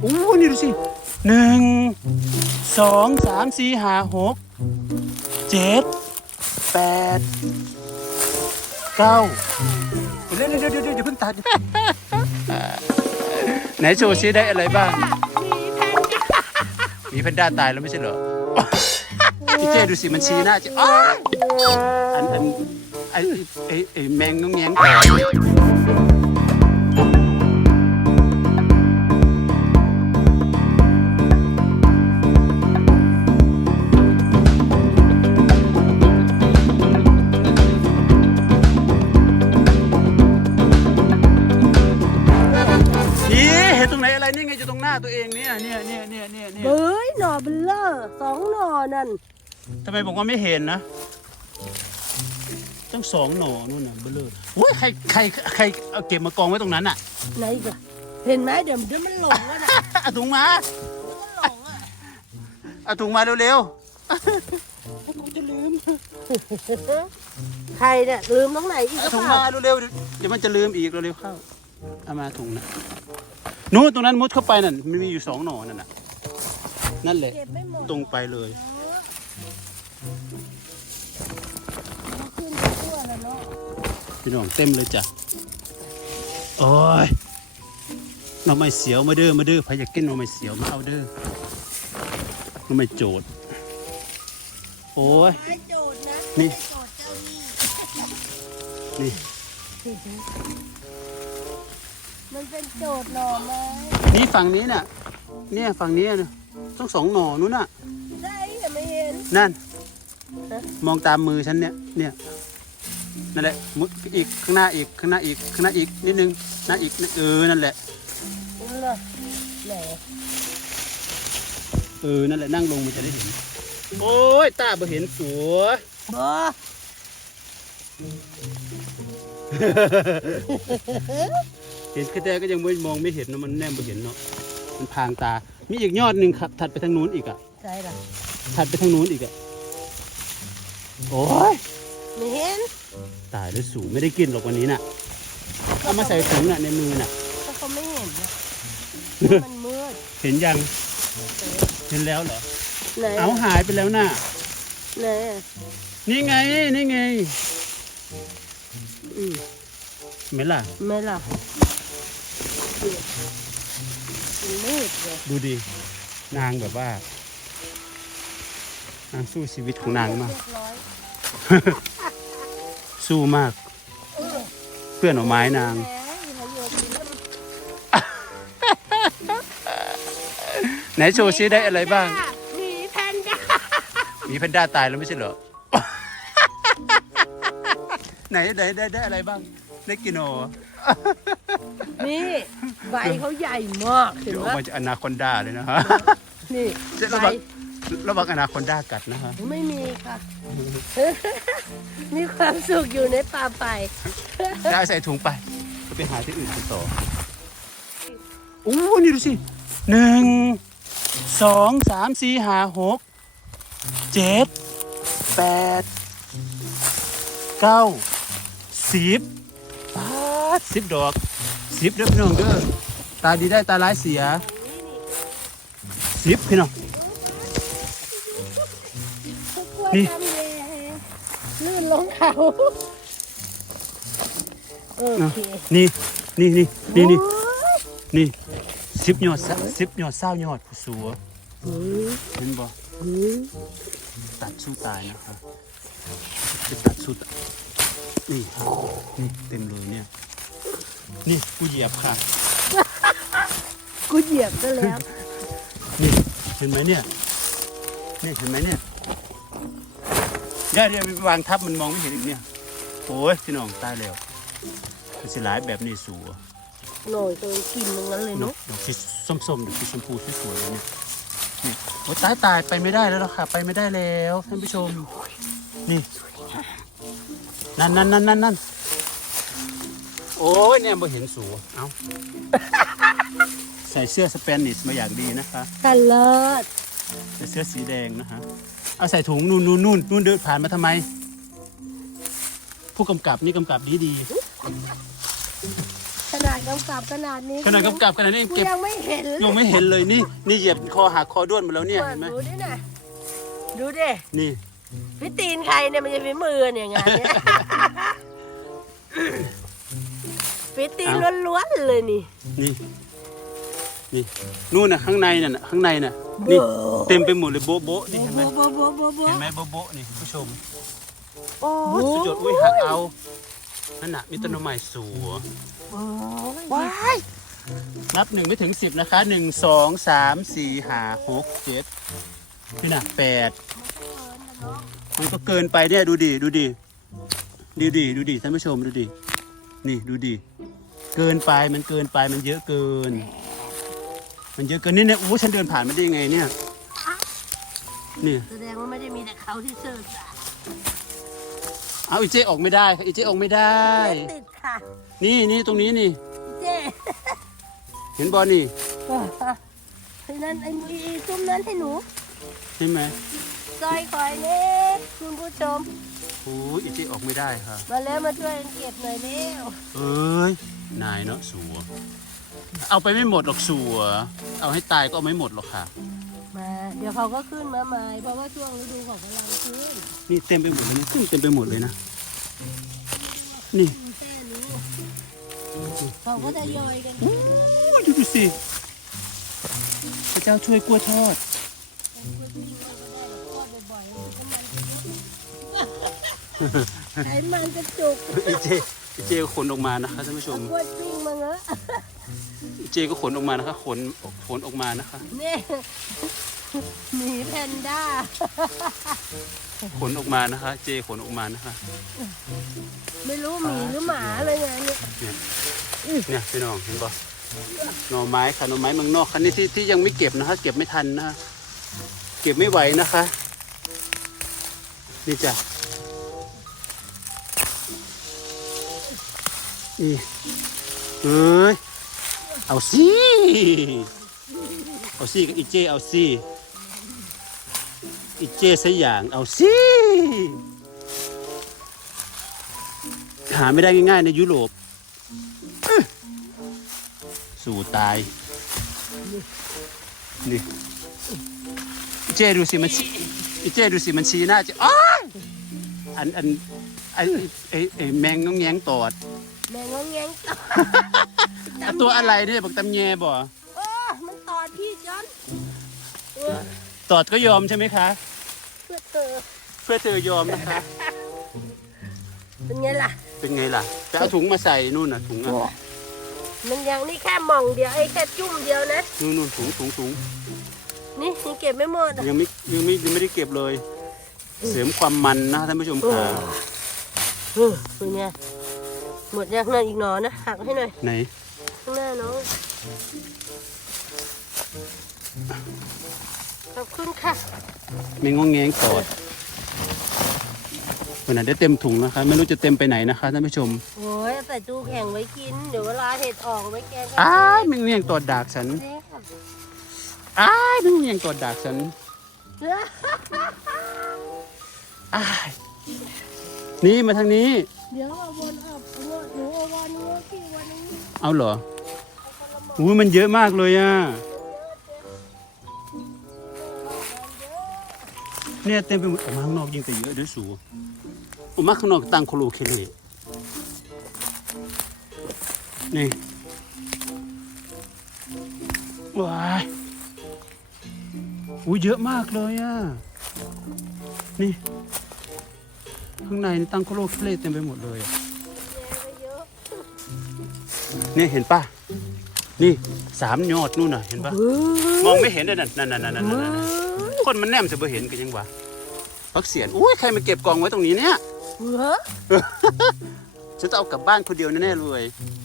โอ้นี่ดูสิหนึ่งสองสามสี่ห้าหกเจ็ดแปดเก้าเดี๋ยวเดี๋ยวเดี๋ยวเดี๋ยวเพิ่งตัดไหนโชว์ซิได้อะไรบ้าง มีแพนด้าตายแล้วไม่ใช่เหรอพี่เจดูสิมันชี้หน้าเจอ้ายอันอันไอไอไอแมงงงแงง นี่ไงอยู่ตรงหน้าตัวเองเนี่ยเนี่ยเนี่ยเนี่ยเนี่ยเนี่ยเฮ้ยหน่อเบลเลอร์สองหน่อนั่นทำไมบอกว่าไม่เห็นนะต้องสองหน่อนู่นน่ะเบลอโอ้ยใครใครใครเอาเก็บมากองไว้ตรงนั้นอะไหนกะเห็นไหมเดี๋ยวเดี๋ยวมันหลงแล้วนะเอาถุงมาหลงอะเอาถุงมาเร็วใครเนี่ยลืมตรงไหนอีๆกเอาหถุรืงอเปมาล่าเร็วๆเดี๋ยวมันจะลืมอีกเร็วๆเข้าเอามาถุงนะ นู้นตรงนั้นมุดเข้าไปนั่นมันมีอยู่สองหน่อนั่นน่ะนั่นแหละ เก็บไม่หมดตรงไปเลยขึ้นไปทั่วแล้วเนาะพี่น้องเต็มเลยจ้ะ โอ้ยหน่อไม้เสียวมาเด้อมาเด้อใครอยากกินหน่อไม้เสียวมาเอาเด้อหน่อไม้โจด โอ้ย ไม้โจดนะนี่ ไม่โจดเจ้าหนี้นี่ มันเป็นโจดหน่อไม้นี่ฝั่งนี้น่ะ เนี่ยฝั่งนี้น่ะต้องสองหน่อนู้นน่ะ ได้แต่ไม่เห็น นั่นฮะมองตามมือฉันเนี่ย เนี่ย นั่นแหละ มุดอีกข้างหน้าอีกข้างหน้าอีกข้างหน้าอีกนิดนึงหน้าอีกเออ นั่นแหละนั่นเหรอไหนเออ นั่นแหละนั่งลงมันจะได้เห็น โอ้ย ตาบ่เห็นสัว บ่ เห็นแค่แต่ก็ยังไม่มองไม่เห็นเนอะมันแนมบ่เห็นเนาะมันพรางตา มีอีกยอดหนึ่งครับถัดไปทางนู้นอีกอะใช่หรอถัดไปทางนู้นอีกอะโอ้ยไม่เห็นตายแล้วสูไม่ได้กินหรอกวันนี้น่ะเอามาใส่ถุงน่ะในมือน่ะก็เขาไม่เห็นนะมันมืดเห็นยังเห็นแล้วเหรอไหนเอาหายไปแล้วน่ะไหนนี่ไงนี่ไงอืมเห็นไหมล่ะไม่ล่ะ มันมืดเลยดูดิ นางแบบว่า นางสู้ชีวิตของนางมาก เรียบร้อยสู้มากเพื่อนเอาไม้นาง แหมอย่าโยนทิ้งแล้วมันไหนโชว์ซิได้อะไรบ้าง มีแพนด้ามีแพนด้าตายแล้วไม่ใช่เหรอ ไหนไหนได้ได้อะไรบ้าง ได้กินโอนี่ ใบเขาใหญ่มากเห็นเดี๋ยวอไหอมกมาจากอนาคอนดาเลยนะฮะนี่เจ๊ใบ ระวังระวังอนาคอนดากัดนะฮะ ไม่มีค่ะ มีความสุขอยู่ในป่าไป ได้ใส่ถุงไปก็ไปหาที่อื่นกันต่อโอ้นี่ดูสิหนึ่งสองสามสี่ห้าหกเจ็ดแปดเก้าสิบปาดสิบดอก สิบเด้อพี่น้องเด้อตาดีได้ตาร้ายเสียสิบพี่น้อง นี่ ลื่นลงเขาโอเคนี่นี่นี่นี่นี่โอ้ยนี่สิบยอดสิบยอดเศร้ายอดผู้สัวอืมเห็นบ่อืมตัดสู้ตายนะครับจะตัดสู้ตายนี่นี่เต็มเลยเนี่ย นี่กูเหยียบค่ะ กูเหยียบก็แล้ว นี่เห็นไหมเนี่ย นี่เห็นไหมเนี่ยเนี่ยเดี๋ยวไปวางทับมันมองไม่เห็นอีกเนี่ย โอ้ยพี่น้องตายแล้วคือสิหลายแบบนี้สัวหน่อยตัวกินตรงนั้นเลยเนาะเนาะดอกสีส้มๆดอกสีชมพูสวยๆเลยเนี่ยนี่โอ้ยตายตายไปไม่ได้แล้วล่ะค่ะ ไปไม่ได้แล้วท่านผู้ชม นี่ นั่นนั่นนั่นนั่นนั่นโอ้ยเนี่ยบ่เห็นสูเอาใส่เสื้อสเปนิชมาอย่างดีนะคะกันเลิศใส่เสื้อสีแดงนะคะเอาใส่ถุงนู่นนู่นนู่นนู่นเดินผ่านมาทำไม ผู้กำกับนี่กำกับดีดีขนาดกำกับขนาดนี้ขนาดกำกับขนาดนี้กูเก็บยังไม่เห็นเลยยังไม่เห็นเลยนี่ นี่เหยียบคอหักคอด้วนหมาแล้วเนี่ยเห็นไหมดูดิน่ะดูดินี่ พี่ตีนใครเนี่ยมันจะฝีมือเนี่ยงานเนี้ย พี่ตีนล้วนๆเลยนี่ นี่ นี่ นู่นน่ะข้างในน่ะข้างในน่ะ นี่ เต็มไปหมดเลยโบ๊ะโบ๊ะนี่เห็นไหมโบ๊ะโบ๊ะโบ๊ะโบ๊ะเห็นไหมโบ๊ะโบ๊ะนี่ผู้ชม โอ้โอ้สุดยอดอุ้ยหักเอา นั่นน่ะมีต้นไม้สูงว้ายนับหนึ่งไม่ถึงสิบนะคะหนึ่งสองสามสี่ห้าหกเจ็ดนี่น่ะแปดมันก็เกินไปเนี่ยดูดิดูดิดูดิดูดิท่านผู้ชมดูดินี่ดูดิ เกินไปมันเกินไปมันเยอะเกิน มันเยอะเกินนี่เนี่ยโอ้ฉันเดินผ่านมาได้ยังไงเนี่ยนี่แสดงว่าไม่ได้มีแต่เขาที่เสิร์ฟจ้ะเอาอีเจออกไม่ได้ค่ะอีเจออกไม่ได้เล่นติดค่ะนี่นี่ตรงนี้นี่ เจ๊เห็นบอลนี่ไอ้นั่นไอ้มีซุ้มนั้นให้หนูเห็นไหมซอยคอยเล็กคุณผู้ชมโอ้ยอีเจออกไม่ได้ค่ะ มาแล้วมาช่วยกันเก็บหน่อยเร็วเอ้ย นายเนาะสัว เอาไปไม่หมดหรอกสัว เอาให้ตายก็เอาไม่หมดหรอกค่ะ มาเดี๋ยวเขาก็ขึ้นมาใหม่เพราะว่าช่วงฤดูของกำลังขึ้นนี่เต็มไปหมดเลยนะขึ้นเต็มไปหมดเลยนะ นี่แค่นี้เขาก็จะยอยกันโอ้ยดูดูสิ พระเจ้าช่วยกล้วยทอดไขมันกระจุกอีเจ อีเจก็ขนออกมานะคะท่านผู้ชม กล้วยปิ้งมาเงอะอีเจก็ขนออกมานะคะขนขนออกมานะคะนี่หมีแพนด้าขนออกมานะคะ เจขนออกมานะคะไม่รู้หมีหรือหมาเลยไงเนี่ยเนี่ยพี่น้องเห็นปะหน่อไม้ค่ะหน่อไม้เมืองนอกคันนี้ที่ที่ยังไม่เก็บนะคะ เก็บไม่ทันนะคะเก็บไม่ไหวนะคะ นี่จ้ะ นี่เอ้ยเอาสิเอาสิกับอีเจเอาสิอีเจสักอย่างเอาสิหาไม่ได้ง่ายๆในยุโรปสู่ตายนี่อีเจดูสิมันชี้อีเจดูสิมันชี้หน้าเจอ้ายอันอันไอไอแมงงองแงงตอด แมงงองแงงต่ออะตัวอะไรเนี่ยบักตำแยบ่เออมันตอดพี่จอนเออตอดก็ยอมใช่ไหมคะ เพื่อเธอเพื่อเธอยอมนะคะ เป็นไงล่ะ เป็นไงล่ะไปเอาถุงมาใส่นู่นน่ะถุงอะมันยังนี่แค่หม่องเดียวไอ้แค่จุ่มเดียวนะนู่นนู่นถุงถุงถุงนี่ยังเก็บไม่หมดอะยังไม่ยังไม่ยังไม่ได้เก็บเลย เสริมความมันนะท่านผู้ชมค่ะ เออเป็นไง หมดยังนั่นอีกหนอนะหักให้หน่อยไหน ข้างหน้าน้องขอบคุณค่ะแมงงองแงงตอดวันไหนได้เต็มถุงนะคะ ไม่รู้จะเต็มไปไหนนะคะท่านผู้ชมโอ้ยใส่ตู้แข็งไว้กินเดี๋ยวเวลาเห็ดออกเอาไว้แกงก็อ้ายแมงเงียงตอดดากฉันแซ่บอ้ายแมงเงียงตอดดากฉันเด้ออ้ายนี่มาทางนี้ เดี๋ยวเอาวน เอาเหรออุ้ยมันเยอะมากเลยอะเนี่ยเต็มไปหมดออกมาข้างนอกยิ่งแต่เยอะด้วยสูออกมาข้างนอกตังโคโลเคเลนี่ว้ายอุ้ยเยอะมากเลยอะนี่ข้างในนี่ตังโคโลเคเลเต็มไปหมดเลยอะเยอะ นี่เห็นป่ะ นี่สามยอดนู่นน่ะเห็นป่ะเฮ้ยมองไม่เห็นเลยนั่นนั่นนั่นนั่นนั่นนั่นคนมันแนมจะไปเห็นกันยังวะพักเสียนอุ้ยใครมาเก็บกองไว้ตรงนี้เนี่ยเหรอฉันจะเอากลับบ้านคนเดียวแน่ๆเลย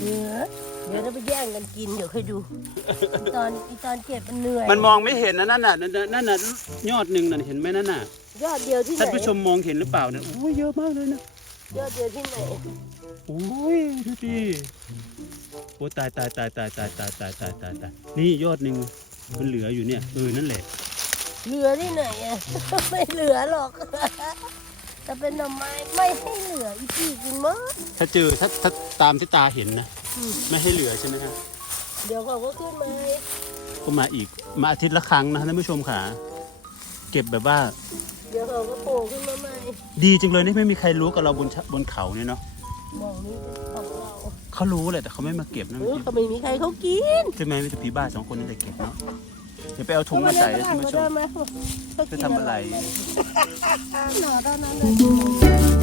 เหรอเดี๋ยวเราไปแย่งกันกินเดี๋ยวค่อยดูอีตอนอีตอนเก็บมันเหนื่อย มันมองไม่เห็นนะนั่นน่ะนั่นน่ะนั่นน่ะยอดหนึ่งน่ะเห็นไหมนั่นน่ะยอดเดียวที่ไหนท่านผู้ชมมองเห็นหรือเปล่าเนี่ยอุ้ยเยอะมากเลยนะยอดเดียวที่ไหนโอ้ยดูดิ โอ้ตายตายตายตายตายตายตายตายตายตายนี่ยอดหนึ่งมันเหลืออยู่เนี่ยเออนั่นแหละ เหลือที่ไหนอะ ไม่เหลือหรอก จะเป็นหน่อไม้ไม่ให้เหลืออีปีกินหมดถ้าเจอถ้าถ้าตามที่ตาเห็นนะไม่ให้เหลือใช่ไหมฮะเดี๋ยวเขาก็ขึ้นมาก็มาอีกมาอาทิตย์ละครั้งนะท่านผู้ชมค่ะ เก็บแบบว่า เดี๋ยวเขาก็โผล่ขึ้นมาใหม่ดีจังเลยนี่ไม่มีใครรู้กับเราบนชะบนเขาเนี่ยเนาะ มองนี่ของ เราเขารู้แหละแต่เขาไม่มาเก็บนะเออเขาไม่มีใครเขากินใช่ไหมมีแต่ผีบ้าสองคนนี่แต่เก็บเนาะเดี๋ยวไปเอาถุงมาใส่นะท่านผู้ชมเดินมาจะทำอะไร หนอตอนนั้นเลย